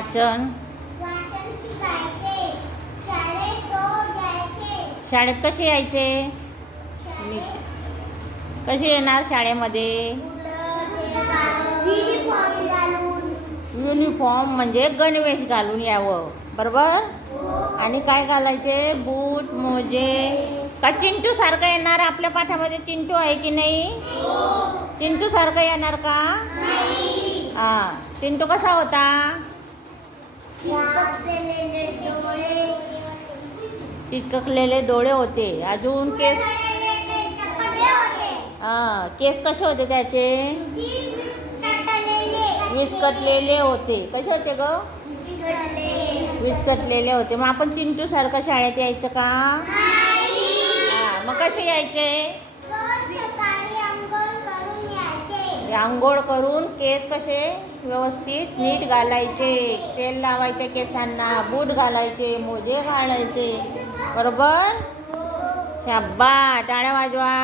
वाचन शिकायचे. शाळेत रोज जायचे. शाळेत कसे यायचे? नीट. कसे येणार शाळेमध्ये? युनिफॉर्म घालून. युनिफॉर्म म्हणजे गणवेश घालून यावं, बरोबर. आणि काय घालायचे? बूट, मोजे. का चिंटू सारखं येणार? आपल्या पाठामध्ये चिंटू आहे की नाही? चिंटू सारखं येणार का? हा. चिंटू कसा होता? चिकटलेले डोळे होते. अजून केस केस कसे होते त्याचे? विस्कटलेले होते. कसे होते ग? विस्कटलेले होते. मग आपण चिंटू सारखं शाळेत यायचं का? मग कसे यायचे? आंघोळ करून केस कसे व्यवस्थित नीट घालायचे, तेल लावायचे केसांना, बूट घालायचे, मोजे घालायचे, बरोबर. शाब्बास, टाळ्या वाजवा.